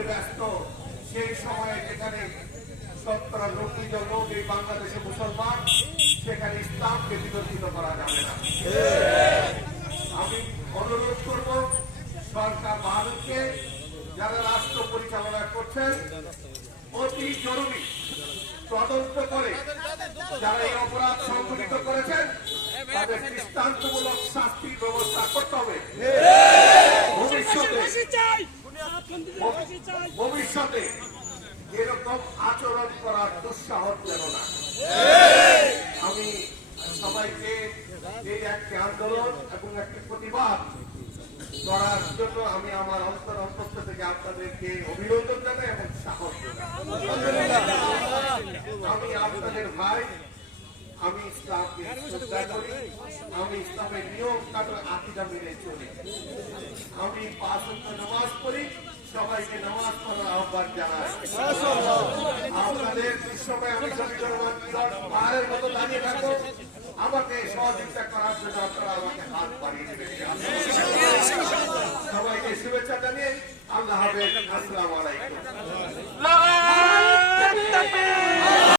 আন্দোলনে ব্যস্ত, সেই সময়ে যেখানে সত্তর জন লোক এই বাংলাদেশে মুসলমান, সেখানে ইসলামকে বিতর্কিত করা যাবে না। আমি অনুরোধ করব, সরকার ভারতকে যারা রাষ্ট্র পরিচালনা করছেন, অতি জরুরি তদন্ত করে যারা এই অপরাধ সংঘটিত করেছেন, তাদের দৃষ্টান্তমূলক শাস্তির ভবিষ্যতে এরকম আচরণ করার দুঃসাহস যেন না। আমি সবাইকে এই একটি আন্দোলন এবং একটি প্রতিবাদ করার জন্য আমি আমার অন্তর অন্তস্থ থেকে আপনাদেরকে অভিনন্দন জানাই এবং সাহস আমি আপনাদের ভাই, আমি ইসলামকে শ্রদ্ধা করি, আমি ইসলামের নিয়ম কাটার আকিদা মেনে চলি। আমি পাঁচ নামাজ পড়ি সবাইকে নামাজ পড়ার আহ্বান জানাই। আপনাদের পাহাড়ের মতো দাঁড়িয়ে থাকব আমাকে সহযোগিতা করার জন্য আপনারা আমাকে হাত বাড়িয়ে দেবেন। সবাইকে শুভেচ্ছা জানিয়ে আল্লাহ হাফেজ, আসসালামু আলাইকুম।